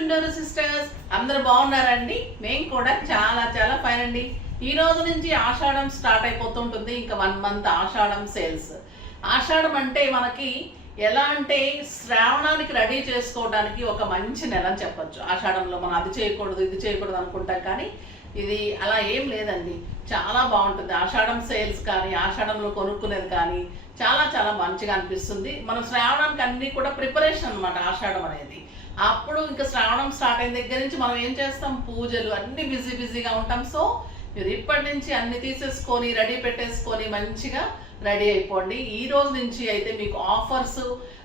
Chunduru sisters అందరూ బాగున్నారండి. మేము కూడా చాలా చాలా ఫైన్ అండి. ఈ రోజు నుంచి ఆషాఢం స్టార్ట్ అయిపోతుంటుంది. ఇంకా 1 మంత్ ఆషాఢం సేల్స్. ఆషాఢం అంటే మనకి ఎలా అంటే శ్రావణానికి రెడీ చేసుకోవడానికి ఒక మంచి నెల అని చెప్పొచ్చు. ఆషాఢంలో మనం అది చేయకూడదు ఇది చేయకూడదు అనుకుంటాం, కానీ ఇది అలా ఏం లేదండి. చాలా బాగుంటుంది. ఆషాఢం సేల్స్ కానీ ఆషాఢంలో కొనుక్కునేది కానీ చాలా చాలా మంచిగా అనిపిస్తుంది. మనం శ్రావణానికి అన్ని కూడా ప్రిపరేషన్ అనమాట ఆషాఢం అనేది. అప్పుడు ఇంకా శ్రావణం స్టార్ట్ అయిన దగ్గర నుంచి మనం ఏం చేస్తాం, పూజలు అన్ని బిజీగా ఉంటాం. సో మీరు ఇప్పటి నుంచి అన్ని తీసేసుకొని రెడీ పెట్టేసుకొని మంచిగా రెడీ అయిపోండి. ఈ రోజు నుంచి అయితే మీకు ఆఫర్స్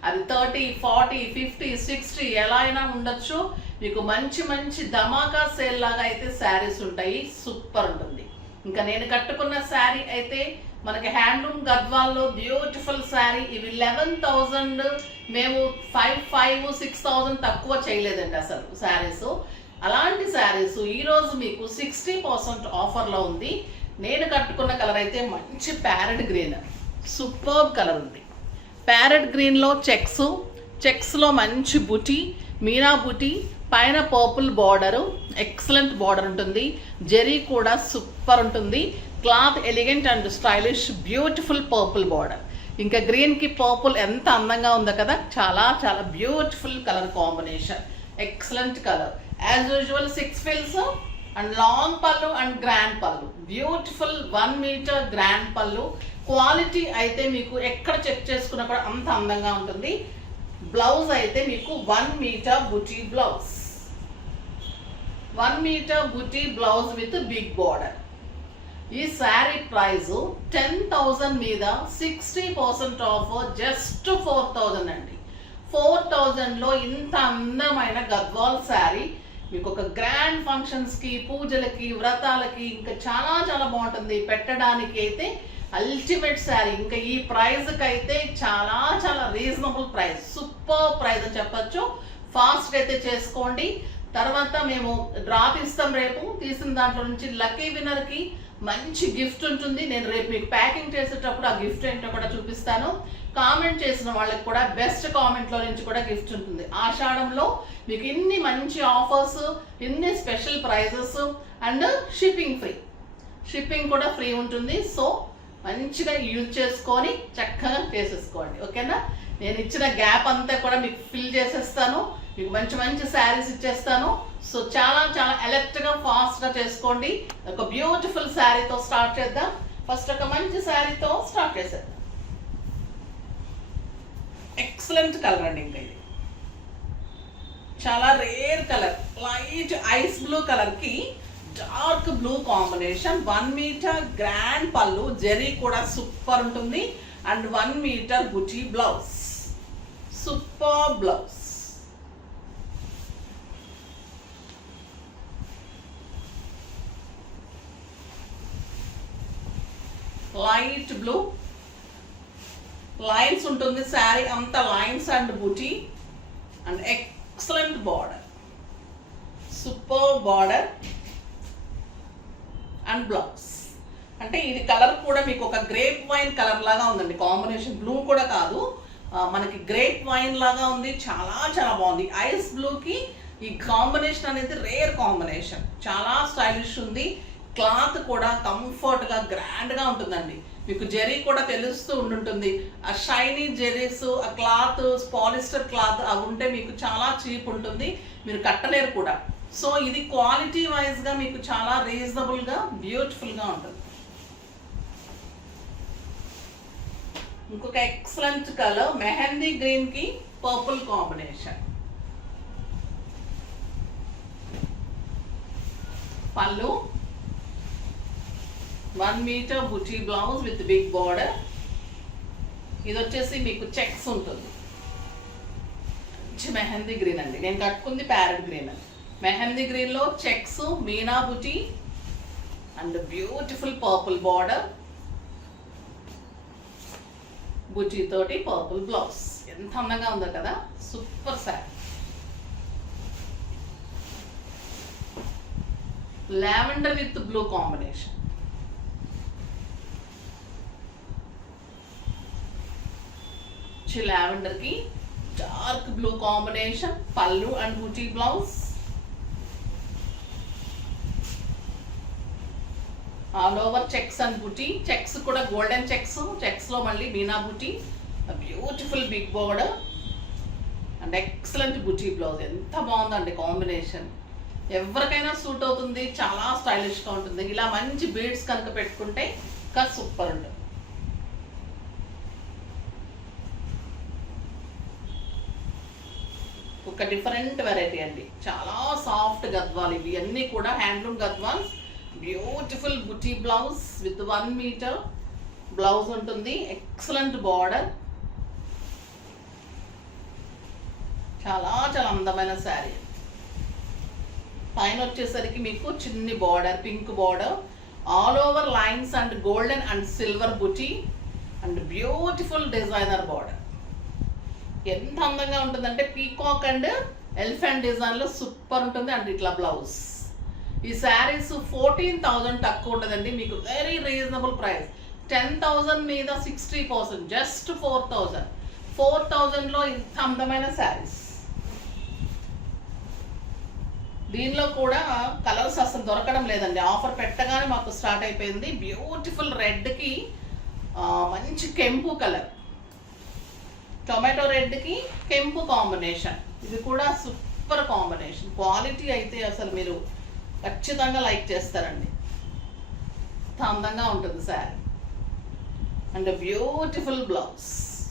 అది 30, 40, 50, 60 ఎలా అయినా ఉండొచ్చు. మీకు మంచి మంచి ధమాకా సేల్ లాగా అయితే శారీస్ ఉంటాయి. సూపర్ ఉంటుంది. ఇంకా నేను కట్టుకున్న శారీ అయితే మనకి హ్యాండ్లూమ్ గద్వాల్లో బ్యూటిఫుల్ శారీ. ఇవి 11,000, మేము 5,500, 6,000 తక్కువ చేయలేదండి అసలు శారీస్. అలాంటి శారీస్ ఈరోజు మీకు 60% ఆఫర్లో ఉంది. నేను కట్టుకున్న కలర్ అయితే మంచి ప్యారెట్ గ్రీన్, సూపర్బ్ కలర్ ఉంది. ప్యారెట్ గ్రీన్లో చెక్స్లో మంచి బుటీ, మీనా బుటీ, పైన పర్పుల్ బార్డరు, ఎక్సలెంట్ బార్డర్ ఉంటుంది. జెరీ కూడా సూపర్ ఉంటుంది. Cloth elegant and stylish, beautiful purple border. ఇంకా గ్రీన్కి పర్పుల్ ఎంత అందంగా ఉందో కదా, చాలా చాలా beautiful colour combination, excellent colour. As usual 6 ఫిల్స్ and long pallu and grand pallu, beautiful 1 metre grand pallu. Quality అయితే మీకు ఎక్కడ చెక్ చేసుకున్నా కూడా అంత అందంగా ఉంటుంది. బ్లౌజ్ అయితే మీకు 1 మీటర్ బుటీ బ్లౌజ్, 1 మీటర్ బుటీ బ్లౌజ్ విత్ బిగ్ బార్డర్. ఈ శారీ ప్రైస్ 10,000 మీద 60% ఆఫర్, జస్ట్ 4,000 అండి. 4,000లో ఇంత అందమైన గద్వాల్ శారీ మీకు ఒక గ్రాండ్ ఫంక్షన్స్కి, పూజలకి, వ్రతాలకి ఇంకా చాలా చాలా బాగుంటుంది. పెట్టడానికి అయితే అల్టిమేట్ శారీ. ఇంకా ఈ ప్రైస్కి అయితే చాలా చాలా రీజనబుల్ ప్రైస్, సూపర్ ప్రైస్ అని చెప్పచ్చు. ఫాస్ట్గా అయితే చేసుకోండి. తర్వాత మేము డ్రా తీస్తాం రేపు. తీసిన దాంట్లో నుంచి లక్కీ విన్నర్కి మంచి గిఫ్ట్ ఉంటుంది. నేను రేపు మీకు ప్యాకింగ్ చేసేటప్పుడు ఆ గిఫ్ట్ ఏంటో కూడా చూపిస్తాను. కామెంట్ చేసిన వాళ్ళకి కూడా బెస్ట్ కామెంట్లో నుంచి కూడా గిఫ్ట్ ఉంటుంది. ఆషాఢంలో మీకు ఇన్ని మంచి ఆఫర్స్, ఇన్ని special prizes and shipping free, shipping కూడా ఫ్రీ ఉంటుంది. సో మంచిగా యూజ్ చేసుకొని చక్కగా చేసేసుకోండి. ఓకేనా? నేను ఇచ్చిన గ్యాప్ అంతా కూడా మీకు ఫిల్ చేసేస్తాను. మీకు మంచి మంచి శారీస్ ఇచ్చేస్తాను. సో చాలా చాలా అలర్ట్గా ఫాస్ట్గా చేసుకోండి. ఒక బ్యూటిఫుల్ శారీతో స్టార్ట్ చేద్దాం. ఫస్ట్ ఒక మంచి శారీతో స్టార్ట్ చేసేద్దాం. ఎక్సలెంట్ కలర్ అండి. ఇంకా ఇది చాలా rare colour, light ice blue కలర్కి dark blue combination. 1 metre grand పళ్ళు, జెరీ కూడా సూపర్ ఉంటుంది. అండ్ 1 మీటర్ బుటీ blouse, super blouse. Light blue lines ఉంటుంది. శారీ అంతా లైన్స్ అండ్ బుటీ and excellent border, super border and blouse. అంటే ఇది కలర్ కూడా మీకు ఒక గ్రేప్ వైన్ కలర్ లాగా ఉందండి. కాంబినేషన్ బ్లూ కూడా కాదు, మనకి గ్రేప్ వైన్ లాగా ఉంది. చాలా చాలా బాగుంది. ఐస్ బ్లూకి ఈ కాంబినేషన్ అనేది రేర్ కాంబినేషన్, చాలా స్టైలిష్ ఉంది. క్లాత్ కూడా కంఫర్ట్గా గ్రాండ్గా ఉంటుందండి. మీకు జెరీ కూడా తెలుస్తూ ఉండుంటుంది. ఆ షైనీ జెరీస్, ఆ క్లాత్ పాలిస్టర్ క్లాత్ అవి ఉంటే మీకు చాలా చీప్ ఉంటుంది, మీరు కట్టలేరు కూడా. సో ఇది క్వాలిటీ వైజ్గా మీకు చాలా రీజనబుల్గా బ్యూటిఫుల్గా ఉంటుంది. ఇంకొక ఎక్సలెంట్ కలర్ మెహందీ గ్రీన్కి పర్పుల్ కాంబినేషన్. పళ్ళు 1 మీటర్ బుటీ బ్లౌజ్ విత్ బిగ్ బార్డర్. ఇది వచ్చేసి మీకు చెక్స్ ఉంటుంది. మంచి మెహందీ గ్రీన్ అండి. నేను కట్టుకుంది ప్యారెట్ గ్రీన్ అండి. మెహందీ గ్రీన్లో checks, Meena buti and beautiful purple border, బుటీ తోటి పర్పుల్ బ్లౌజ్. ఎంత అందంగా ఉందో కదా, super sari. Lavender with blue combination. Lavender కి dark blue combination, pallu and buti blouse. All over checks and buti. Checks కూడా గోల్డెన్ చెక్స్, చెక్స్లో మళ్ళీ meena buti, beautiful big border and excellent buti blouse. ఎంత బాగుందండి కాంబినేషన్, ఎవరికైనా సూట్ అవుతుంది, చాలా స్టైలిష్గా ఉంటుంది. ఇలా మంచి బీడ్స్ కనుక పెట్టుకుంటే ఇంకా సూపర్ ఉంటుంది. ఒక డిఫరెంట్ వెరైటీ అండి, చాలా సాఫ్ట్ గద్వాల్. ఇవి అన్నీ కూడా handloom Gadwals. Beautiful buti blouse with 1 metre blouse ఉంటుంది. ఎక్సలెంట్ బార్డర్, చాలా చాలా అందమైన శారీ. పైన వచ్చేసరికి మీకు చిన్ని border, pink border, all over lines and golden and silver buti and beautiful designer border. ఎంత అందంగా ఉంటుందంటే పీకాక్ అండ్ ఎలిఫెంట్ డిజైన్లో సూపర్ ఉంటుంది. అండ్ ఇట్లా బ్లౌజ్. ఈ శారీస్ 14,000 తక్కువ ఉండదండి, మీకు వెరీ రీజనబుల్ ప్రైస్. 10,000 మీద 60%, జస్ట్ 4,000. 4,000లో ఇంత అందమైన శారీస్. దీనిలో కూడా కలర్స్ అసలు దొరకడం లేదండి, ఆఫర్ పెట్టగానే మాకు స్టార్ట్ అయిపోయింది. బ్యూటిఫుల్ రెడ్కి మంచి కెంపు కలర్, టొమాటో రెడ్కి కెంపు కాంబినేషన్. ఇది కూడా సూపర్ కాంబినేషన్. క్వాలిటీ అయితే అసలు మీరు ఖచ్చితంగా లైక్ చేస్తారండి, ఎంత అందంగా ఉంటుంది sari. And beautiful blouse,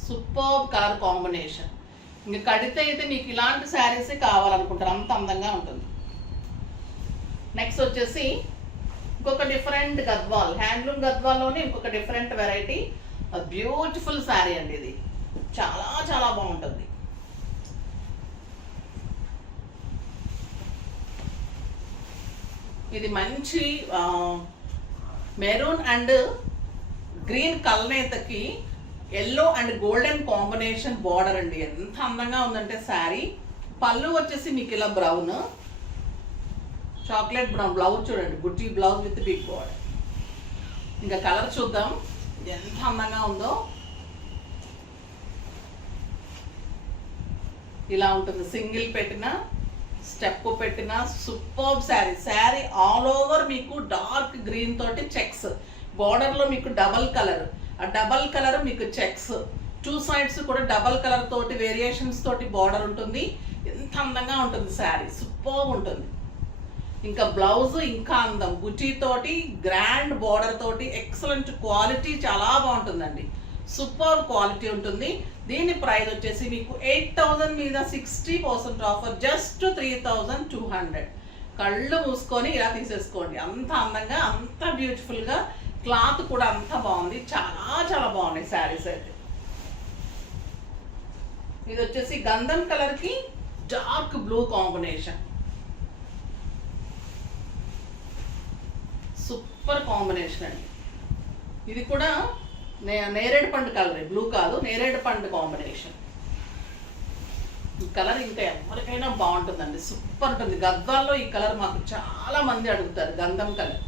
super colour combination. ఇంక కడితే అయితే మీకు ఇలాంటి శారీసే కావాలనుకుంటారు, అంత అందంగా ఉంటుంది. నెక్స్ట్ వచ్చేసి ఇంకొక డిఫరెంట్ గద్వాల్, హ్యాండ్లూమ్ గద్వాల్లోనే ఇంకొక డిఫరెంట్ వెరైటీ. బ్యూటిఫుల్ శారీ అండి, ఇది చాలా చాలా బాగుంటుంది. ఇది మంచి మెరూన్ అండ్ గ్రీన్ కలనేతకి yellow and golden combination border అండి. ఎంత అందంగా ఉందంటే శారీ. పళ్ళు వచ్చేసి మీకు ఇలా బ్రౌన్, చాక్లెట్ బ్రౌన్ బ్లౌజ్ చూడండి, బుట్టి బ్లౌజ్ విత్ బిగ్ బార్డర్. ఇంకా కలర్ చూద్దాం ఎంత అందంగా ఉందో. ఇలా ఉంటుంది, సింగిల్ పెట్టిన, స్టెప్ పెట్టిన super sari. Sari all over మీకు డార్క్ గ్రీన్ తోటి చెక్స్, బార్డర్లో మీకు డబల్ కలర్, ఆ డబల్ కలర్ మీకు చెక్స్, 2 సైడ్స్ కూడా డబల్ కలర్ తోటి వేరియేషన్స్ తోటి బార్డర్ ఉంటుంది. ఎంత అందంగా ఉంటుంది శారీ, సూపర్ ఉంటుంది. ఇంకా బ్లౌజ్ ఇంకా అందం, బుటీ తోటి గ్రాండ్ బార్డర్ తోటి ఎక్సలెంట్ క్వాలిటీ, చాలా బాగుంటుందండి, సూపర్ క్వాలిటీ ఉంటుంది. దీని ప్రైస్ వచ్చేసి మీకు 8,000 మీద 60% ఆఫర్, జస్ట్ 3,200. కళ్ళు మూసుకొని ఇలా తీసేసుకోండి, అంత అందంగా, అంత బ్యూటిఫుల్గా, క్లాత్ కూడా అంత బాగుంది, చాలా చాలా బాగున్నాయి శారీస్ అయితే. ఇది వచ్చేసి గంధం కలర్కి dark blue combination, super combination అండి. ఇది కూడా నేరేడు పండు కలర్, బ్లూ కాదు, నేరేడు పండు కాంబినేషన్. ఈ కలర్ ఇంకా ఎవరికైనా బాగుంటుందండి, సూపర్ ఉంటుంది. గద్వాల్లో ఈ కలర్ మాకు చాలా మంది అడుగుతారు, గంధం కలర్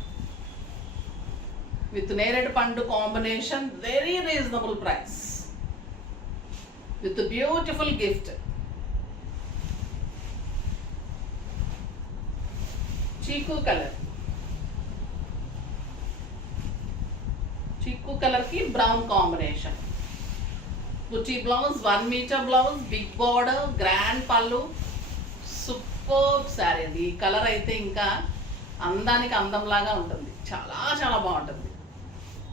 విత్ నేరేడు పండు combination. Very reasonable price with beautiful gift. చీకు కలర్, చిక్కు కలర్ కి బ్రౌన్ కాంబినేషన్. బుటీ blouse, 1 metre blouse, big border, grand పళ్ళు, సూపర్ శారీ అండి. ఈ కలర్ అయితే ఇంకా అందానికి అందంలాగా ఉంటుంది, చాలా చాలా బాగుంటుంది.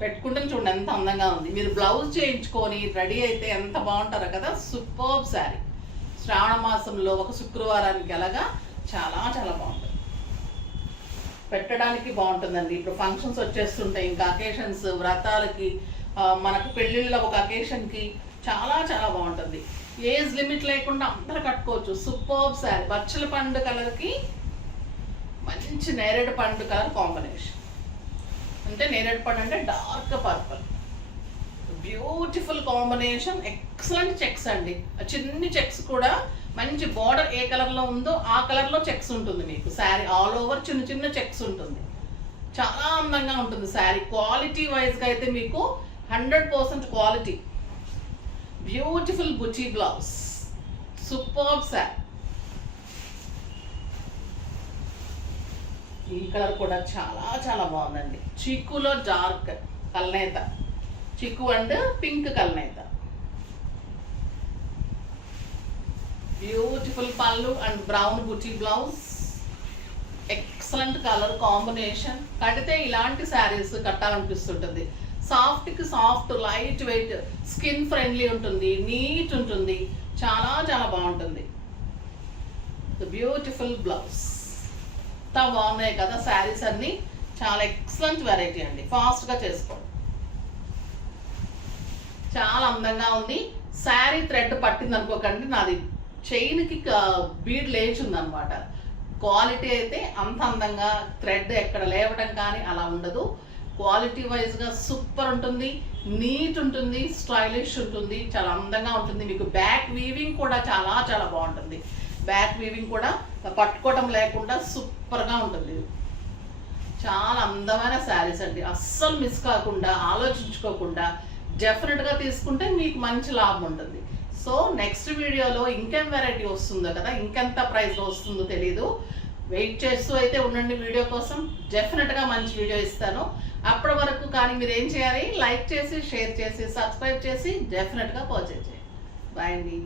పెట్టుకుంటే చూడండి ఎంత అందంగా ఉంది. మీరు బ్లౌజ్ చేయించుకొని రెడీ అయితే ఎంత బాగుంటారో కదా, సూపర్ శారీ. శ్రావణ మాసంలో ఒక శుక్రవారానికి అలాగా చాలా చాలా బాగుంటుంది, పెట్టడానికి బాగుంటుందండి. ఇప్పుడు ఫంక్షన్స్ వచ్చేస్తుంటాయి, ఇంకా అకేషన్స్, వ్రతాలకి, మనకు పెళ్ళిళ్ళ ఒక అకేషన్కి చాలా చాలా బాగుంటుంది. ఏజ్ లిమిట్ లేకుండా అందరూ కట్టుకోవచ్చు, సూపర్ శారీ. బచ్చల పండు కలర్కి మంచి నేరేడు పండు కలర్ కాంబినేషన్, అంటే నేరేడు పండు అంటే dark purple, beautiful combination. Excellent checks అండి, చిన్ని చెక్స్ కూడా మంచి బార్డర్ ఏ కలర్లో ఉందో ఆ కలర్లో చెక్స్ ఉంటుంది మీకు. శారీ ఆల్ ఓవర్ చిన్న చిన్న చెక్స్ ఉంటుంది, చాలా అందంగా ఉంటుంది శారీ. క్వాలిటీ వైజ్గా అయితే మీకు 100% క్వాలిటీ. బ్యూటిఫుల్ బుటీ బ్లౌజ్, సూపర్ శారీ. ఈ కలర్ కూడా చాలా చాలా బాగుందండి. చిక్కులో డార్క్ కల్నేత, చిక్కు అండ్ పింక్ కల్నేత. బ్యూటిఫుల్ పళ్ళు అండ్ బ్రౌన్ బుటీ బ్లౌజ్. Excellent colour combination. కడితే ఇలాంటి శారీస్ కట్టాలనిపిస్తుంటుంది. సాఫ్ట్కి soft, light weight, skin friendly ఉంటుంది, నీట్ ఉంటుంది, చాలా చాలా బాగుంటుంది. Beautiful blouse. ఎంత బాగున్నాయి కదా శారీస్ అన్నీ. చాలా ఎక్సలెంట్ వెరైటీ అండి. ఫాస్ట్గా చేసుకోండి. చాలా అందంగా ఉంది. శారీ థ్రెడ్ పట్టింది అనుకోకండి, నాది చైన్కి బీడ్ లేచింది అనమాట. క్వాలిటీ అయితే అంత అందంగా థ్రెడ్ ఎక్కడ లేవడం కానీ అలా ఉండదు. క్వాలిటీ వైజ్గా సూపర్ ఉంటుంది, నీట్ ఉంటుంది, స్టైలిష్ ఉంటుంది, చాలా అందంగా ఉంటుంది. మీకు బ్యాక్ వీవింగ్ కూడా చాలా చాలా బాగుంటుంది. బ్యాక్ వీవింగ్ కూడా పట్టుకోవటం లేకుండా సూపర్గా ఉంటుంది. చాలా అందమైన శారీస్ అండి. అస్సలు మిస్ కాకుండా, ఆలోచించుకోకుండా డెఫినెట్గా తీసుకుంటే మీకు మంచి లాభం ఉంటుంది. సో నెక్స్ట్ వీడియోలో ఇంకేం వెరైటీ వస్తుందో కదా, ఇంకెంత ప్రైస్లో వస్తుందో తెలీదు. వెయిట్ చేస్తూ అయితే ఉండండి వీడియో కోసం. డెఫినెట్గా మంచి వీడియో ఇస్తాను. అప్పటి వరకు కానీ మీరు ఏం చేయాలి, లైక్ చేసి, షేర్ చేసి, సబ్స్క్రైబ్ చేసి డెఫినెట్గా పర్చేజ్ చేయండి. బాయ్ అండి.